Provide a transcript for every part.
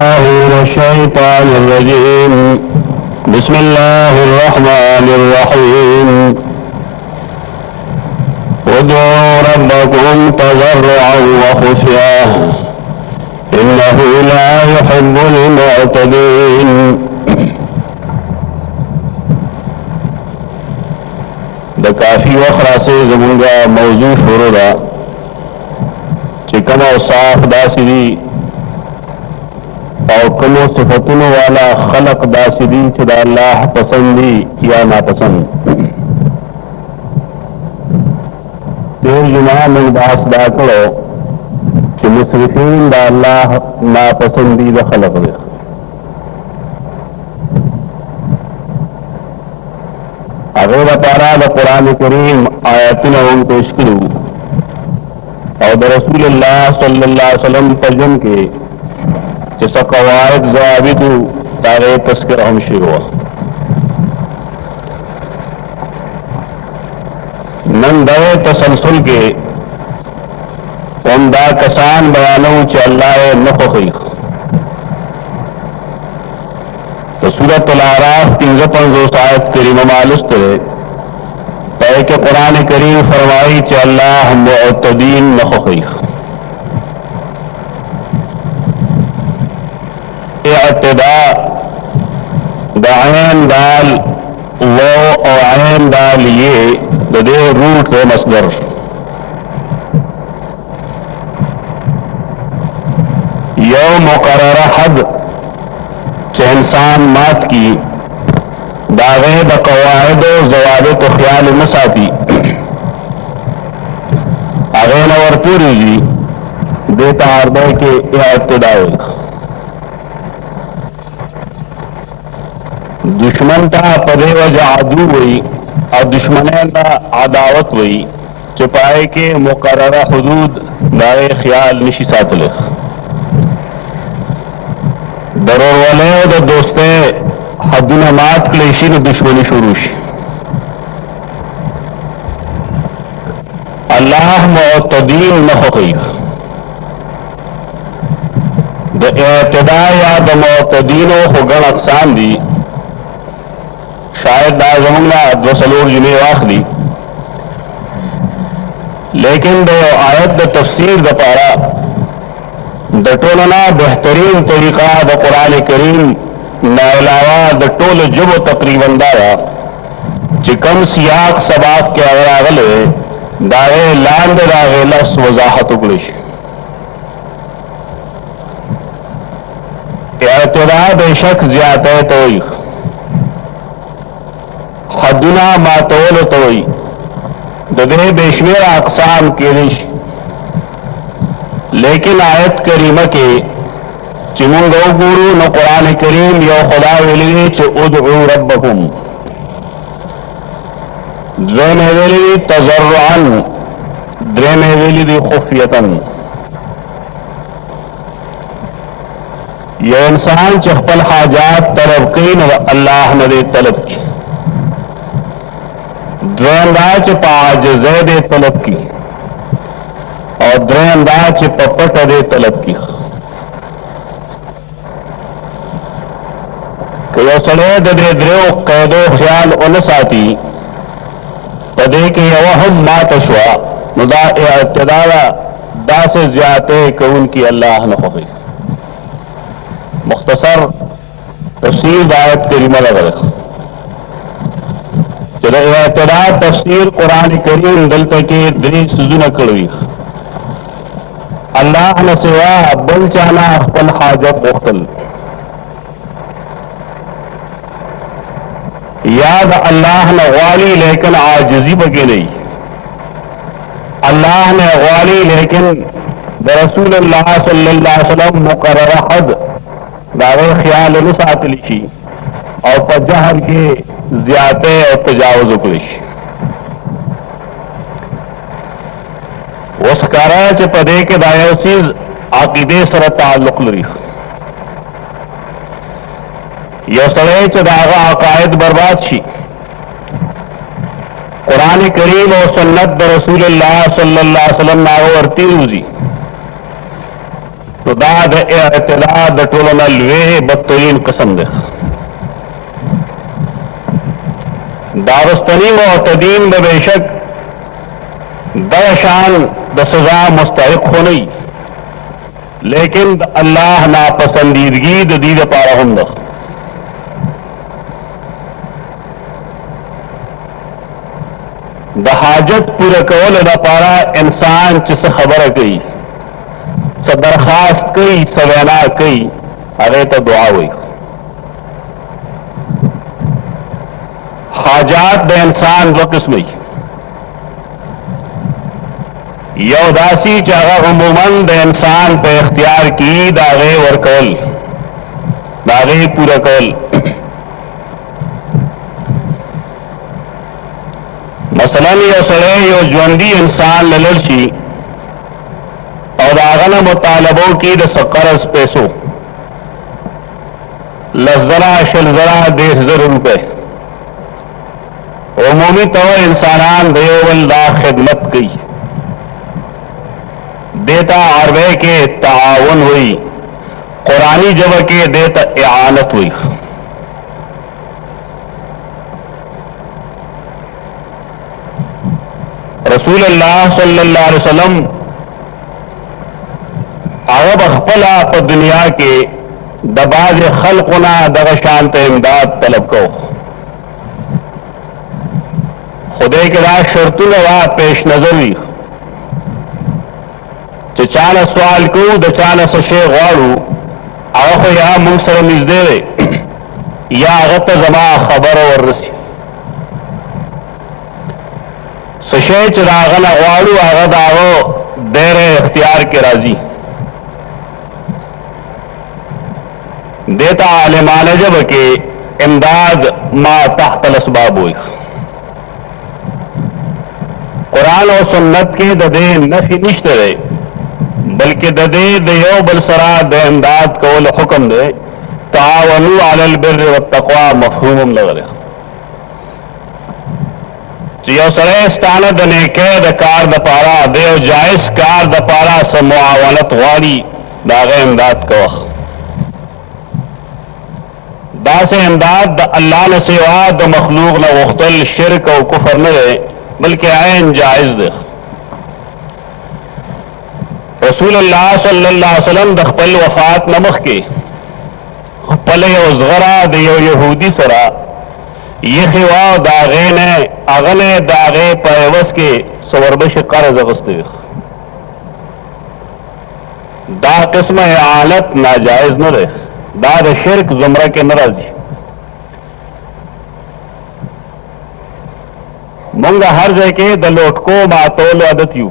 من الشيطان الرجيم. بسم الله الرحمن الرحيم. ادعوا ربكم تضرعا وخفيا انه لا يحب المعتدين. د کافی وخراسه زمونږه موضوع شروع ده چې کوم اوصاف داسې دي او کوم صفتونو والا خلق داسې دي چې د الله پسند دي یا ناپسند. تیر جمعه موږ بحث دا کړو چې مسرفین د الله ناپسندیده خلق دي. هغه لپاره د قرآن کریم آیاتونه هم پیش کړو او د رسول الله صلی الله علیه وسلم په ژوند کې چې څه قواعد ضوابط د هغې تذکره هم شوې وه. نن دغه تسلسل کې هم دا کسان بیانو چې الله یې نه خوښوي. د سورۃ الاعراف 55 آیت کریمه معلوسته ده پای کې قرآن کریم فرمایي چې الله معتدین نه خوښوي. اعتداء د عین دال و او عین دال یہ د دې روٹ ہے مصدر. یو مقرره حد چې انسان مات کی داغه د قواعد او ضوابط او خیال نه ساتي هغه نه ورپورېږي دې ته عربه کې اعتداء. دشمن ته په دې وجه عدو وي او دشمنان ته عداوت وي چې پای کې مقرره حدود دغه خیال نشي ساتلی. ضرورولۍ او د دوستۍ حدونه مات کړی شي نو دشمني شروع شي. الله معتدین نه خوښوي. د اعتداء یا د معتدینو خو ګڼ اقسام دي. شاید دا زمونږ نه 2 جمعې واخلي لیکن د آیت د تفسیر دپاره د ټولو نه بهترین طریقه د قرآن کریم نه علاوه د ټولو ژبو تقریبا دا ده چې کوم سیاق سباق کې هغه راغلی د هغې لاندې د هغې لفظ وضاحت وکړی شي. اعتداء بېشک زیاتی ته وایي، حدونه ماتولو ته وایي. د دې بېشمېره اقسام کېدی شي لیکن آیت کریمه کې چې مونږ وګورو نو قرآن کریم یو خدای ویلی دی چې ادعو ربکم، دویم یې ویلی دی تضرعا، دریم یې ویلی دی خفیتا. یو انسان چې خپل حاجات طلب کوي نو الله نه دی طلب کوي. دویم دا چې په عاجزۍ دی طلب کوي او دریم دا چې په پټه دی طلب کوي. که یو سړی د دې دریو قیدو خیال ونه ساتي په دې کې یوه هم ماته شوه نو دا اعتداء ده، داسې زیاتې کوونکي الله نه خوښوي. مختصر تفسیر د آیت کریمه دغه ده چې د اعتداء تفسیر قرآن کریم دلته کې 3 څیزونه کړي. الله نه سوا بل چانه خپل حاجت غوښتل، یا د الله نه غواړي لیکن عاجزي پکې نه وي. الله نه غواړي لیکن د رسول الله صلی الله علیه وسلم مقرره حد د هغې خیال نه ساتلی شي او په جهل کې زیاتی او تجاوز وکړی شي. اوس ښکاره چې په دې کې دا یو څیز عقیدې سره تعلق لري. یو سړی چې د هغه عقاید برباد شي قرآن کریم او سنت د رسول الله صلی الله علیه وسلم نه ورتېروځي نو دا د اعتداء د ټولو نه لوی بدترین قسم دی. دا رستنی معتدین به بېشک دغه شان د سزا مستحق خو نه وي، لیکن د الله ناپسندیدګي د دې دپاره هم ده. د حاجت پوره کولو دپاره انسان چې څه خبره کوي، څه درخواست کوي، څه وینا کوي، هغې ته دعا وایي. حاجات د انسان دوه قسمه یو داسي چې هغه عموما د انسان په اختیار کې د هغې ورکول، د هغې پوره کول. مثلا یو سړی یو ژوندي انسان له لړ شي او د هغه نه مطالبه وکړي د څه قرض پیسو، 10,000 20,000 10,000 روپۍ. عمومی طور انسانان د یو بل دا خدمت کوي، دیتا عربی کې تعاون وی، قرآنی جبه کې دیتا اعانت وی. رسول الله صلی الله علیه وسلم هغه بخپله په دنیا کې د بعض خلقونه دغه شانت امداد طلب کو، خدای کې دا شرطونه وا پیش نظر وي چې چاله سوال کوو، د چاله څه شی غواړو، هغه خو یا موږ سره نږدې دی یا هغه ته زما خبره وررسي. څه شی چې د هغه نه غواړو هغه د هغه دیر اختیار کې راځي. دیتا عالمانه ژبه کې امداد ما تحت الاسباب وي. قرآن او سنت کې د دې نفي نشته دی، بلکې د دې د یو بل سره د امداد کول حکم دی. تعاونوا علی البر والتقوا مفهوم هم لغلی چې you سړی ستانه the نیکۍ the car دپاره the you جایز کار دپاره څه معاونت غواړي، د هغه امداد کوه. داسې امداد د الله نه سوا د مخلوق نه غوښتل شرک او کفر نه دی، بلکې عین جائز ده. رسول الله صلی الله علیه وسلم د خپل وفات نه مخکې خپل یو زغره د یو یهودي سره یخې وه، د هغې نه هغه نه د هغې په عوض کې څه وربشې قرض اخیستی وي. دا قسمه اعانت ناجایز نه دی، دا د شرک زمره کې نه راځي. مونږ هر ځای کې د لوټکو ماتولو عادت یو،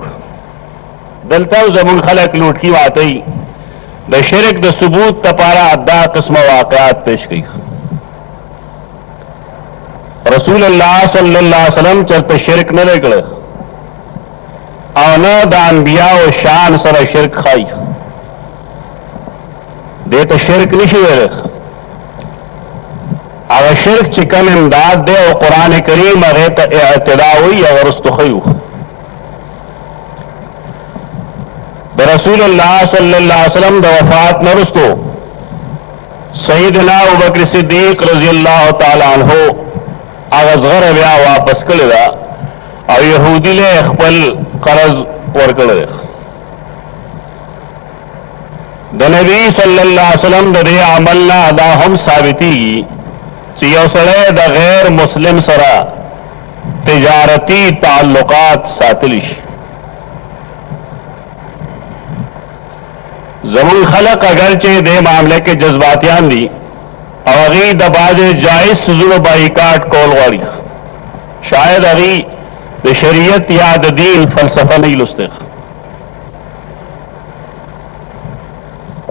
دلته زمونږ خلک لوټکي ماتوي. د شرک د ثبوت لپاره دا قسمه واقعات پیش کوي. رسول الله صلی الله علیه وسلم چرته شرک نه دی کړی او نه د انبیاءو شان سره شرک ښایي، دې ته شرک نشي ویلی. هغه شرک چې کوم امداد دی او قرآن کریم هغې ته اعتدا وایي، هغه رستو ښیو. د رسول الله صلی الله علیه وسلم د وفات نه وروستو سیدنا ابوبکر صدیق رضی الله تعالی عنه هغه زغره بیا واپس کړې ده او یهودي له خپل قرض ورکړی. د نبی صلی الله علیه وسلم د دې عمل نه دا هم ثابتېږي چې یو سړی د غیر مسلم سره تجارتی تعلقات ساتلی شي. زمون خلق اگر چې دې معاملې کې جذباتیان دي او هغې د بعضې جایز څیزونو بایکاټ کول غواړي، شاید هغې د شریعت یا د دین فلسفه نه لوستی.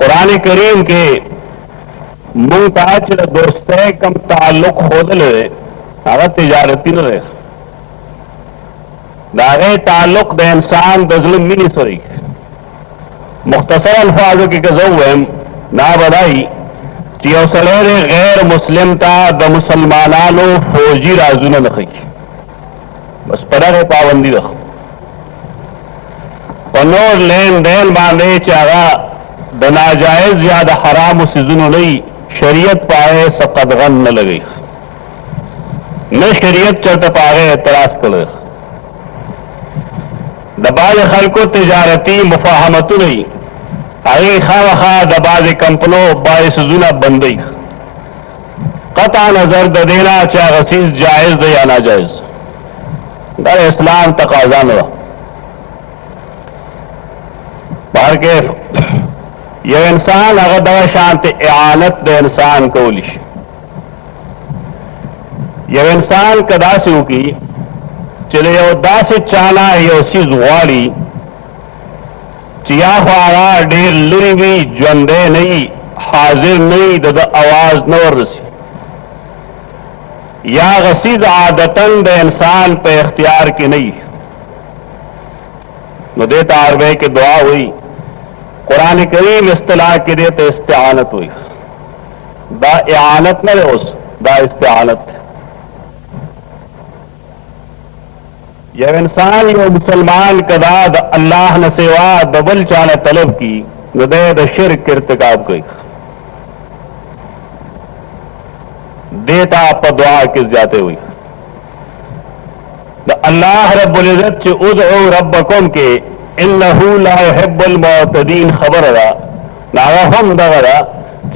قرآن کریم کې مونږ ته چې د دوستۍ کم تعلق ښودلی دی هغه تجارتي نه دی، د هغې تعلق د انسان د زړه مینې سره. مختصر الفاظو کې که زه ووایم دا به دا وي چې یو سړی دی غیر مسلم ته د مسلمانانو فوجي رازونه نه ښیي، بس په دغې پابندي ده. په نور لین دین باندې چې هغه द नाजायज या द हराम सिजुनो नहीं शरीयत पाए सकदगन न लगे न शरीयत चरत पाए एतराज कर दबाज खल को तिजारती मुफाहमत नहीं अरे खा वखा दबाज कंपनो बाईस जुना बंदी कता नजर द देना चाहे गसीज जायज दे या नाजायज दर इस्लाम तकाजा न बाहर के यह इंसान अगर दवा शांत आनत द इंसान कोलिश यह इंसान कदासू की चले यो दास चाना यो चीज वाली चिया ख्वारा ढेर लुरी भी ज्वंदे नहीं हाजिर नहीं दद आवाज न रसी या गसीद आदतन द इंसान पे इख्तियार की नहीं न देता आरबे की दुआ हुई कुरान करीम इस्तिलाह के देते इस्तिआनत हुई दा इआनत न उस दा इस्तिआनत यह इंसान यो मुसलमान कदाद अल्लाह न सेवा दबल चाल तलब की नदेद शिर्क इर्तिकाब की देता पदुआ किस जाते हुई अल्लाह रब्बुल इज्जत च उदउ रब्बकुम के इन्नहु ला युहिब्बुल मुअतदीन खबर रा ना हम दगरा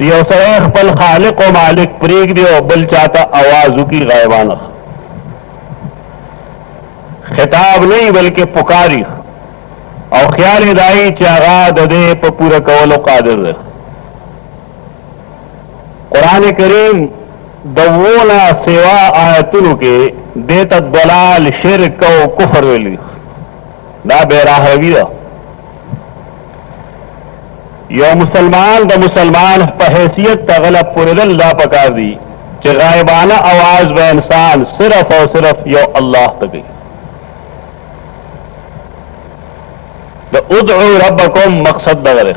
यो सरेख पल खालिक व मालिक प्रीग दियो बल चाहता आवाजू की गायबाना खिताब नहीं बल्कि पुकारी और ख्याल दाई चागा ददे पर पूरा कवल कादिर रह कुरान करीम दवोना सेवा आयतुन के देता दलाल शिरक व कुफर वेली ना बेराहवीरा यो मुसलमान द मुसलमान पहैसियत तगला पुरदल ला पकार दी कि गायबाना आवाज व इंसान सिर्फ और सिर्फ यो अल्लाह तक द उदउ रब्बकुम मकसद दगरे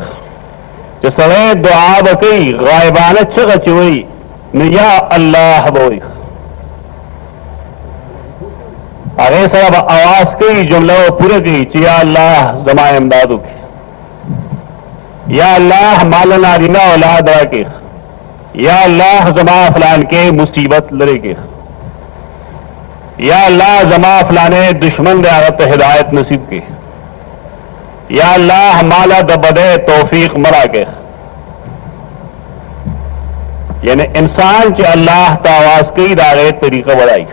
सड़े दुआ बकई गायबाना चग चुई न या अल्लाह बोई अरे सब आवाज कई जुमला पूरे की चिया अल्लाह जमा इमदादू की या अल्लाह माल नारीना औलाद के या अल्लाह जमा फलान के मुसीबत लड़े के या अल्लाह जमा फलाने दुश्मन दे आगत हिदायत नसीब के या अल्लाह माला दबदे तौफीक मरा के यानी इंसान च अल्लाह का आवाज कई दारे तरीका बढ़ाई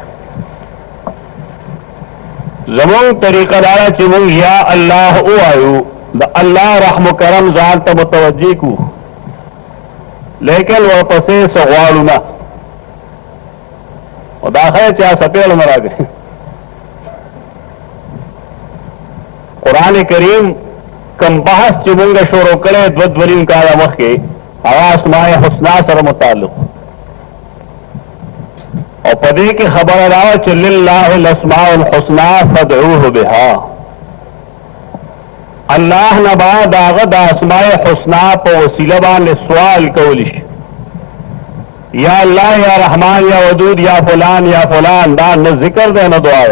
जमों तरीका दारा चिमों या अल्लाह ओ आयु द अल्लाह रहम करम जान तो मुतवज्जी को लेकिन वह पसे सवालू ना और दाखिल चाह सपेल मरा गए कुरान करीम कम बहस चिमुंगा शोरो करे द्वद्वलीम का मख के आवास माए हुस्ना सर मुताल्लुक और पदे की खबर अलावा चिल्लिल्लाहिल अस्माउल हुस्ना फदऊहु बिहा अल्लाह नबा दागद अस्माए हुस्ना पर वसीला बान सवाल कौलिश या अल्लाह या रहमान या वदूद या फलान दा न जिक्र दे न दुआ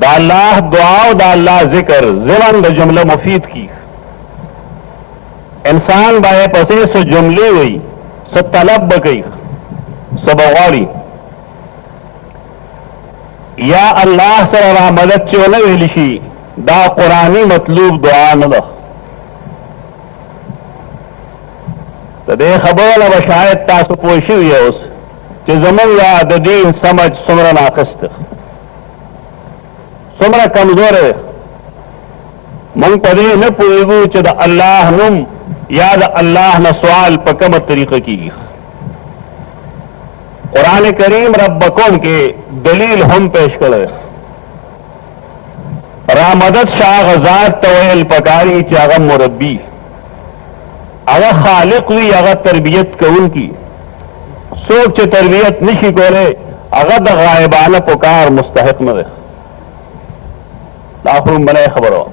दा अल्लाह दुआ दा अल्लाह जिक्र जिमन द जुमला मुफीद की इंसान बाए पसे से जुमले हुई स तलब बकई सबवाड़ी या अल्लाह सर मदद चो न वेलिशी दा कुरानी मतलूब दुआ न दे खबर न शायद तासु पोशी हुई है उस जमन या दीन समझ सुमर नाकस्त सुमर कमजोर है मंग पदे न पुएगू च अल्लाह नुम याद अल्लाह न सवाल पकम तरीके की कुरान करीम रब्बकुम के दलील हम पेश करे रामदद शाह गजार तवैल पकारी चागम मुरब्बी अगर खालिक हुई अगर तरबियत को उनकी सोच तरबियत निशी कोरे अगर द गायबाना पुकार मुस्तहिक में लाखों बने खबर हो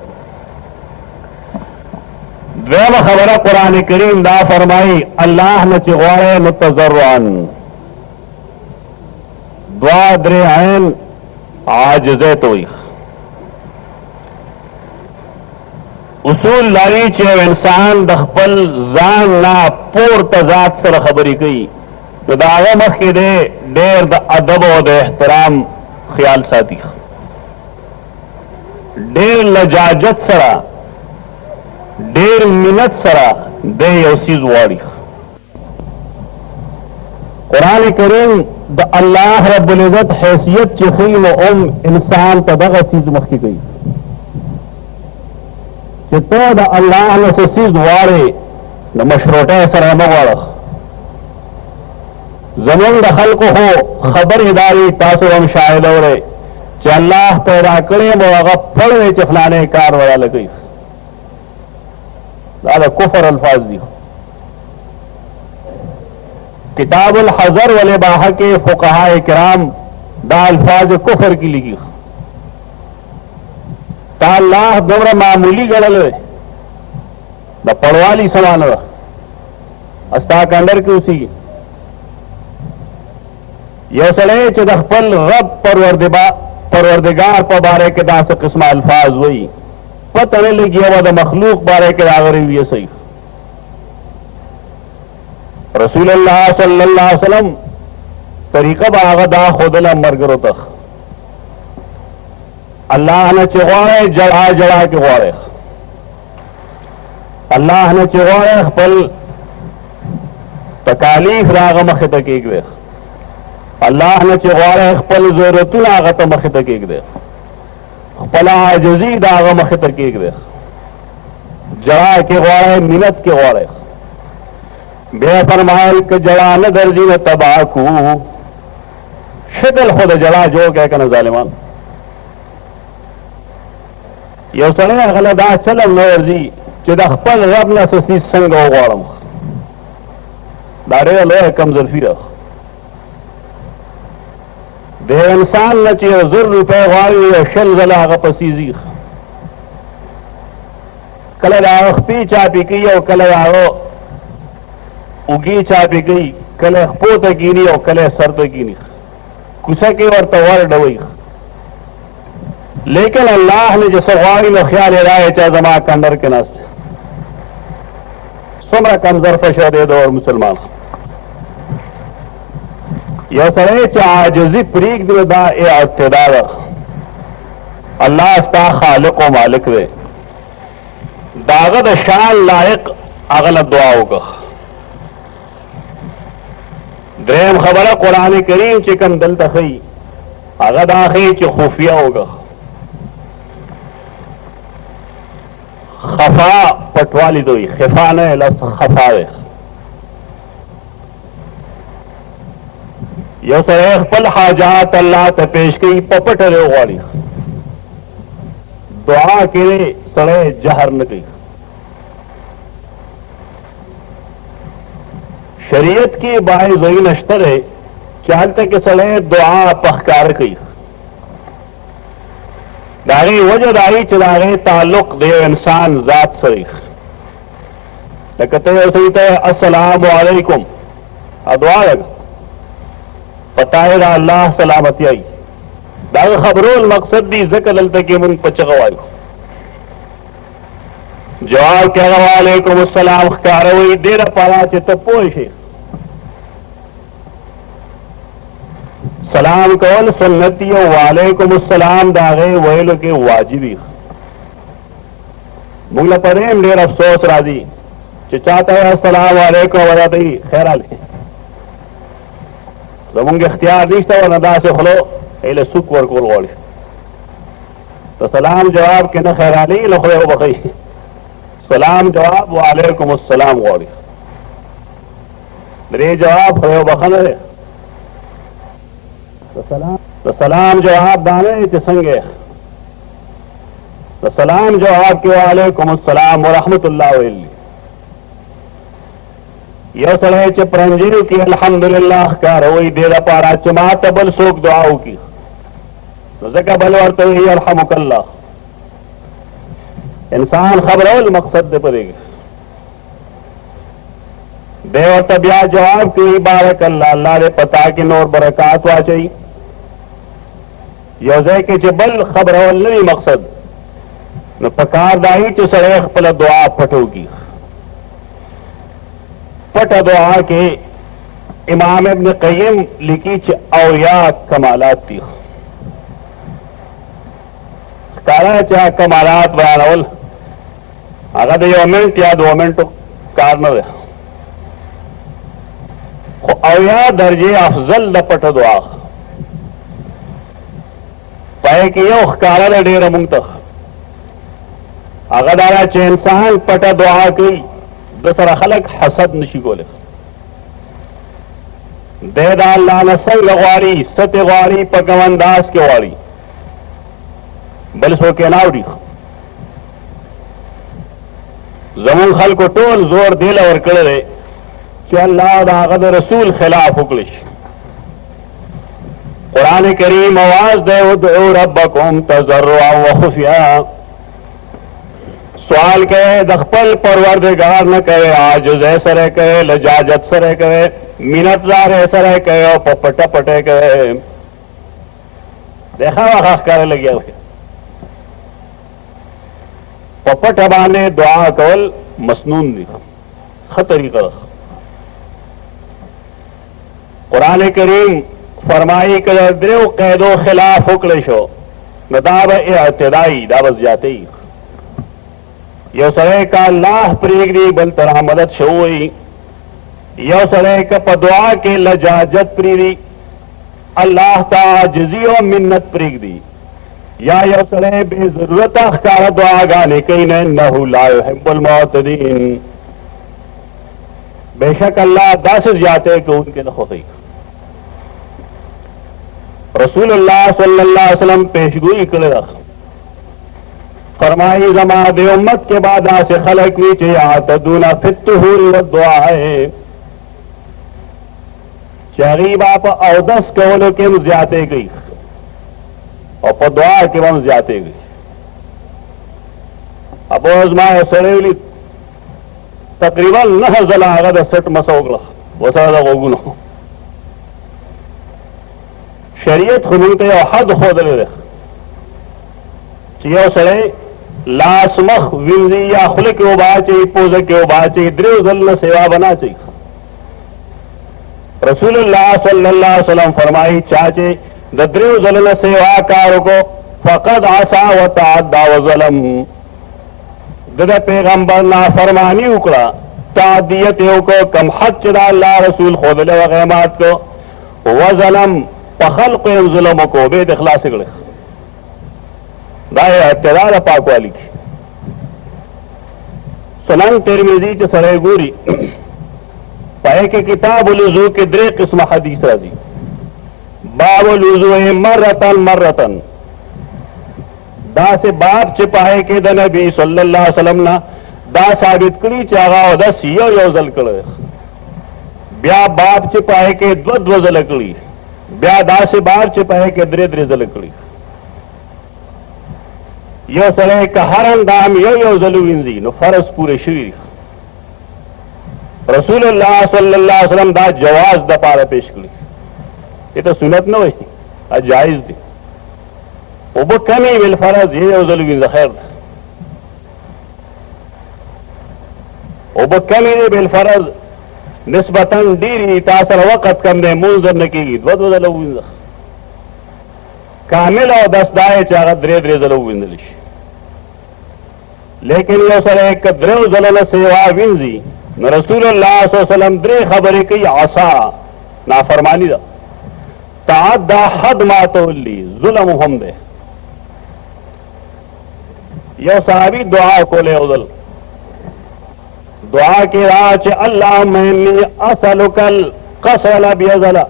द्वेम खबर कुरान करीम दा फरमाई अल्लाह न चिगवाड़े मुतजर्रान दुआ दरे आयन आजिज़े तोई اصول لري چې انسان د خپل ځان نه پورته ذات سره خبرې کوي نو د هغه مخکې دی ډېر د ادب او د احترام خیال ساتي ډېر لجاجت سره ډېر منت سره دی یو څیز غواړي قرآن کریم د الله رب العزت حیثیت چې ښیي نو انسان ته دغه څیز مخکې کوي چې ته د الله نه څه څیز غواړې د مشروطه سره مه غواړه زمونږ د خلکو خو خبرې دا وي تاسو هم شاهد اورئ چې الله پیدا کړی یم او هغه پړ دی چې فلانی کار وراله کوي دا د کفر الفاظ دي کتاب الحذر والاباحه کے فقہاء کرام دا الفاظ کفر کی لگی تا اللہ دور معمولی گڑل دا پڑوالی سمان استا کندر کی اسی یو سڑے چھ دا خپل رب پروردگار پا بارے کے دا سا قسم الفاظ ہوئی پتہ نہیں لگی ہوا دا مخلوق بارے کے دا غریب یہ صحیح رسول اللہ صلی اللہ علیہ وسلم طریقہ باغ دا خودلا مرگرو تخ اللہ نے چغوارے جڑا جڑا کے غوارے اللہ نے چغوارے خپل تکالیف راغ مخطک ایک دے اللہ نے چغوارے خپل ضرورتون آغت مخطک ایک دے خپل عاجزی داغ مخطک ایک دے جڑا کے غوارے منت کے غوارے بے فرمائل کہ جڑا نہ درجی نہ تباکو شکل خود جڑا جو کہہ کنا ظالمان یو سڑے اغلا دا چلم نہ ورزی چہ دا خپل رب نہ سسی سنگ او غوارم دارے لوہ کم ظرفی رخ دے انسان نہ چہ زر روپے غواری یا شل زلا آغا پسیزی کل دا اخپی چاپی کی او کل دا اگی چاپی گئی کلے خپو تکینی او کلے سر تکینی کسا کی ورطا ورد ہوئی لیکن اللہ نے جسے غواری میں خیال رائے چاہ زمان کندر کے ناس سمرہ کم ظرف شہدے دو اور مسلمان یہ سرے چاہ عاجزی پریک دل دا اے اعتدار اللہ استا خالق و مالک دے داغد شان لائق اغلط دعا ہوگا دریم خبر قرآن کریم چکم دل تخی اغد آخی چی خفیہ ہوگا خفا پٹوالی دوئی خفا نہیں لفظ خفا ہے یو سر خپل حاجات اللہ تا پیش کی پپٹ رہے غوالی دعا کرے سڑے جہر نکی شریعت کی باعث وہی نشتر ہے چالتا کہ سڑے دعا پخکار کی داغی وجہ داغی چداغی تعلق دے انسان ذات سریخ لکتے ہیں سیتا ہے السلام علیکم دعا لگا پتائے دا اللہ سلامتی آئی داغی خبرون مقصد دی ذکر للتا کہ من پچگوائی جواب کیا وعلیکم السلام خکاروئی دیر پارا چتا پوشی سلام کول سنتی و وعلیکم السلام داغے ویلو کے واجبی مغلا پریم دیر افسوس راضی چاہتا ہے السلام علیکم وراتی خیر علی زمونگ اختیار دیشتا و ندا سے خلو ایلے سک ورکول غولی تو سلام جواب کے نہ خیر علی لخلے ہو بخی سلام جواب وعلیکم السلام غوری میرے جواب خیو بخن ہے سلام جواب دانے سنگے سلام جواب کے وعلیکم السلام ورحمت اللہ علیہ یہ سڑے چ پرنجیو کی الحمدللہ کار ہوئی دیدا پارا چمات بل سوک دعاو کی زکا بل ورطوی یرحمک اللہ انسان خبر اول مقصد دے پڑے گی بے اور طبیع جواب کی بارک اللہ اللہ نے پتا کی نور برکات وا چاہیے یوزے کے جبل خبر اول نہیں مقصد न पकार दाई च सड़े खपल दुआ पटोगी पट दुआ के इमाम इब्न क़य्यिम लिखी च औलिया कमालात थी कारा चा कमालात बयानवल अगर 1 मिनट या 2 मिनट कार न औलिया दर्जे अफजल द पट दुआ पाए कि यो कार डेर मुंग अगर दारा चे इंसान पट दुआ की दसरा खलक हसद नशी गोले देदा लाना संग वारी सत्य वारी पगवंदास के वारी बल सो के नावड़ी जमून खल को टोल जोर दिल और करे कि अल्लाह दागद रसूल खिलाफ उकलिश कुरान करीम आवाज दे उदउ रब्बकुम तज़र्रुअ व खुफिया सवाल कहे दखपल परवरदिगार न कहे आजिज़ सरे कहे लजाजत सरे कहे मिनतजार सरे कहे पपट पटे कहे देखा वहा करे लगे हुए पपट बाने दुआ कवल मसनून दी खतरी कर कुरान करीम फरमाई कर द्रेव कैदो खिलाफ उकलशो नदाब इअ्तिदाई दावत जाते ही यो सरे का अल्लाह प्रीगरी बल तरह मदद शोई यो सरे का पदुआ के लजाजत प्रीरी अल्लाह ताजियो मिन्नत प्रीगरी या यो सरे बेजरूरत अखकार दुआ गाने कहीं ने नहु ला युहिब्बुल मुअतदीन बेशक अल्लाह दस जाते कि उनके न होती रसूलुल्लाह सल्लल्लाहु अलैहि वसल्लम पेशगोई कर रख फरमाई जमा दे उम्मत के बाद से खलक नीचे आतदूना फित्तुहूरी व दुआ है चरीब आप औदस कौलो के ज्याते गई और पदुआ के वम ज्याते गई अब उजमाए सरेवली तकरीबन न जला अगद सट मसोगला वसादा गोगुनो शरीयत खुलते हद खोदले चियो सड़े लासमख विंजी या खुल के उबाचे पोज के उबाचे द्रेव जल न सेवा बना चाहिए रसूलुल्लाह सल्लल्लाहु अलैहि वसल्लम फरमाई चाचे द्रेव जल न सेवा कार को फकद आसा व ताद्दा व ज़लम दद पैगंबर ना फरमानी उकड़ा तादियत को कम हद चदा अल्लाह रसूल खोदले वगैमात को व ज़लम पखल को जुल्म को बेद इखलास गले दाए इत्तिदार पाक वाली की सुनन तिरमिज़ी के सरे गुरी पाए के किताबुल वुज़ू के द्रे किस्म हदीस राजी बाबुल वुज़ू मर्रतन मर्रतन दा से बाप चिपाए के द नबी सल्लल्लाहु अलैहि वसल्लम ना दा साबित करी चागा दस यो योजल कड़े ब्या बाप चिपाए के द्वद वजल कड़ी ब्या दा से बाप चिपाए के द्रे द्रे जल कड़ी यो सड़े का हर अंदाम यो जलुविंजी नो फर्ज पूरे शरीर रसूलुल्लाह सल्लल्लाहु अलैहि वसल्लम दा जवाज द पारा पेश करी ये तो सुनत न वही आज जायज दी वो कमी बिल फर्ज ये जलुविंज खैर वो कमी बिल फर्ज निस्बतन डीरी तासर वक़्त कम ने मुंजर न की वद जलुविंज कामिल और दसदाए चागत द्रे द्रे जलुविंज लेकिन यो सर एक द्रेव जलल सेवा विंजी न रसूलुल्लाह सल्लल्लाहु अलैहि वसल्लम द्रे खबरे की आसा नाफरमानी दा ताद्दा हद मातोली जुल्म हम दे यो साहबी दुआ को ले उदल दुआ के राज अल्लाह मैंने असलुकल कसरल अबियज़ला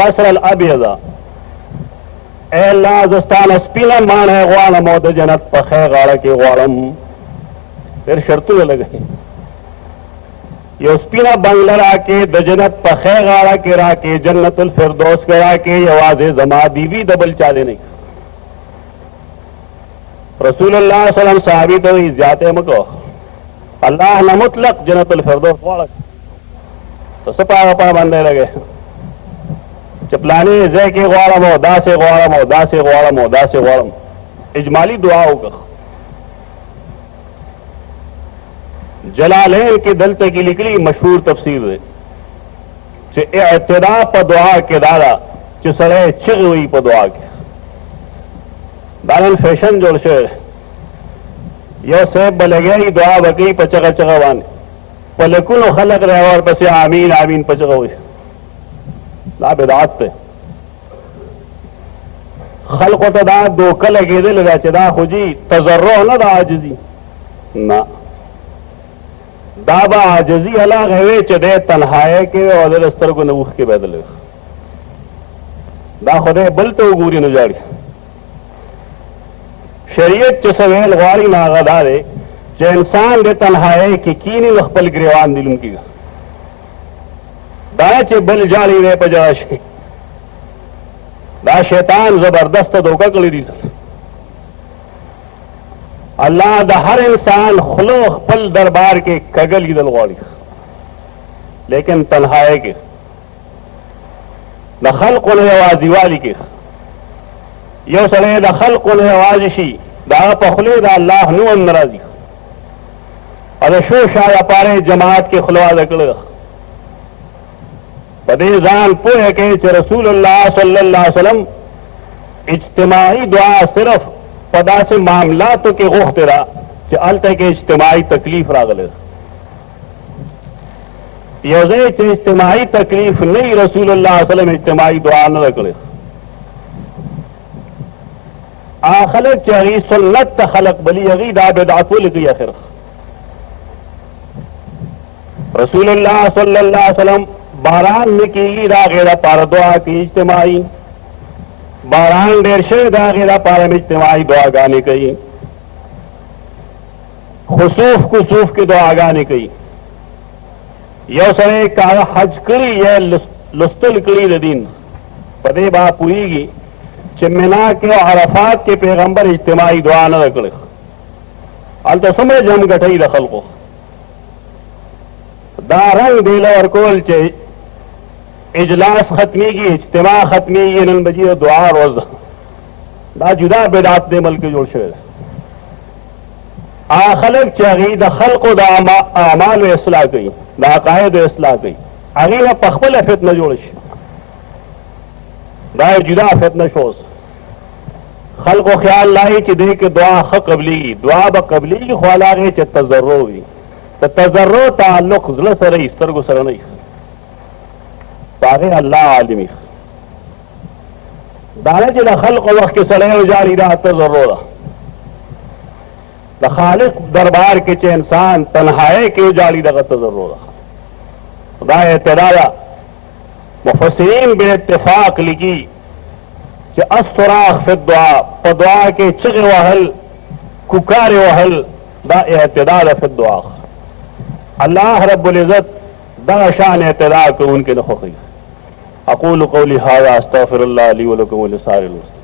कसरल अबियज़ा ए अल्लाह जस्तान स्पीला मान है ग्वाल मौद जन्नत पखे गाड़ा के ग्वालम फिर शर्तों लगे यो स्पीला बंगला राके द जन्नत पखे गाड़ा के राके जन्नतुल फिरदौस के राके यवाज़े जमा बीवी दबल चाले नहीं रसूलुल्लाह सल्लल्लाहु अलैहि वसल्लम साहबी तो जाते मको अल्लाह न मुतलक जन्नतुल फिरदौस वाला तो सपा पा बंदे लगे चपलानी जय के ग्वालम हो दासे ग्वालम हो दासे ग्वालम हो दासे ग्वालम इजमाली दुआ होगा जलालैन की दलते की लिखली मशहूर तफसीर है कि इत्तदा पर दुआ के दादा कि सड़े चिग हुई पर दुआ के दालन फैशन जोड़ से यो सेब बलगे ही दुआ बकी पचगा चगवान पलकुल खलक रहे और पसे आमीन आमीन पचगा हुई ला बिदात पे खल्क तदा दो कल गेदे लगा चदा खुजी तजर्रो न दा आजिजी ना दाबा आजिजी अला गए चदे तन्हाए के और दस्तर को नबूख के बदले दा खुदे बल तो गुरी नजारी शरीयत च सवेल वारी नागदारे च इंसान दे तन्हाए कि कीनी वखपल गिरवान दिलुम की दा च बल जाली रे पजाशे दा शैतान जबरदस्त धोखा कड़ी दी अल्लाह दा हर इंसान खुलो खपल दरबार के कगल की दलवाड़ी लेकिन तन्हाए के दखल को आवाजी वाली के यो सरे दखल को आवाजिशी दा पखले दा अल्लाह नु नाराजी अरे शो शाया पारे जमात के खुलवा दकड़ पदे जान पोए के रसूलुल्लाह सल्लल्लाहु अलैहि वसल्लम इज्तिमाई दुआ सिर्फ पदा से मामलातों के गुख तेरा कि अलते के इज्तिमाई तकलीफ रागले योजे इज्तिमाई तकलीफ नहीं रसूलुल्लाह सल्लल्लाहु अलैहि वसल्लम इज्तिमाई दुआ न रखले आखिर चरी सुन्नत खलक बली अगी दा बिदअतुल की आखिर रसूलुल्लाह सल्लल्लाहु अलैहि वसल्लम बारान में की दागेरा पार दुआ की इज्तिमाई बारान डेरशे दागेरा पार में इज्तिमाई दुआ गाने कही खुसूफ कुसूफ की दुआ गाने कही यो सरे का हज करी यह लुस्तुल करी दिन पदे बाप हुईगी चिमिना के अरफात के पैगंबर इज्तिमाई दुआ न रखले अल तो समझ हम गठई दखल को दारंग दिल और कोल चे इजलास खत्मी की इज्तिमा खत्मी ये नन बजी और दुआ रोज दा जुदा बेदात दे मल के जोड़ शेर आखलक चागी दखल को दा आमाल में इसलाह गई दा कायद इसलाह गई आगे ना पखबल फितना जोड़ दा जुदा फितना शोस खल को ख्याल लाई कि देख के दुआ ख कबली दुआ ब कबली की ख्वाला गई च तजर्रो हुई तो तजर्रो ताल्लुक ज़िला सर इस्तर को सर नहीं पागे अल्लाह आलिमी दाने च दखल को वक्त के सड़े जारी रहा तजर्रो रहा खालिक दरबार के चे इंसान तन्हाए के जारी रहा तजर्रो रहा खुदा एतदाला मुफस्सिरीन बे इत्तिफाक लिखी कि अस्सुराख फिद दुआ प दुआ के चिग वहल कुकार वहल दा एतदाल फिद दुआ अल्लाह रब्बुल इज्जत दा शान एतदा को उनके नखी अक़ूलु क़ौली हाज़ा अस्तग़फ़िरुल्लाह ली व लकुम व लिसाइरिल मुस्लिमीन।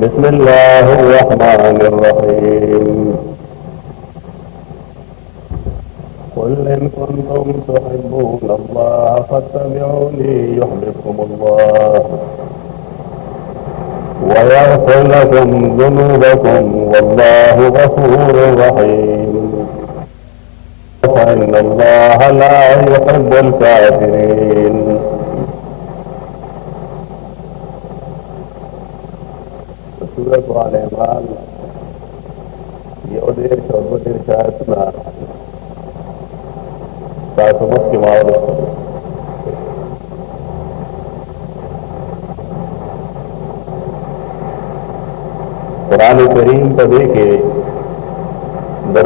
बिस्मिल्लाहिर रहमानिर रहीम। क़ुल इन कुन्तुम तुहिब्बूनल्लाह फत्तबिऊनी युहब्बिबकुमुल्लाह व यग़फ़िर लकुम ज़ुनूबकुम वल्लाहु गफ़ूरुर रहीम। फ़इन्नल्लाह ला युहिब्बुल काफ़िरीन। सूरत आले इमरान ये उदेर शोबदेर शायतना तासुमत के मावल कुरान करीम को देखे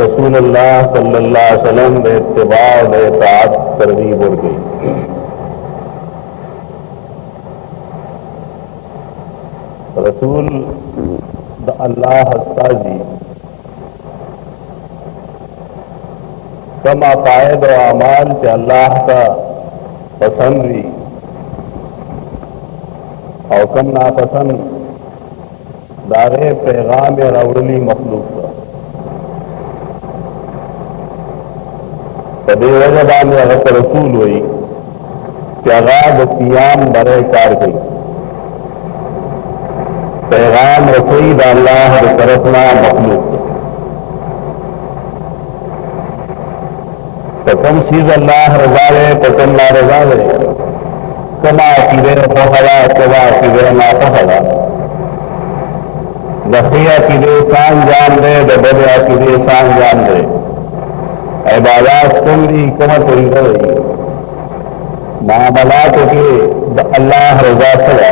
रसूलुल्लाह सल्लल्लाहु अलैहि वसल्लम ने इत्तिबा व इताअत तरगीब उड़ गई। रसूल द अल्लाह हस्ताजी कम अकायद और अमाल के अल्लाह का पसंद भी और कम नापसंद दारे पैगाम रवली मखलूक का कदे वजह में अगर रसूल हुई कि आगाद कियाम बरे कार गई पैगाम रसोई दा अल्लाह के तरफना मखलूक तो कम चीज अल्लाह रजावे तो कम ना रजावे कमा अकीदे पहला कमा अकीदे ना पहला दखी अकीदे सान जान दे दबे अकीदे सान जान दे इबादत तुम भी कम तरीका मामलात के अल्लाह रजा सवा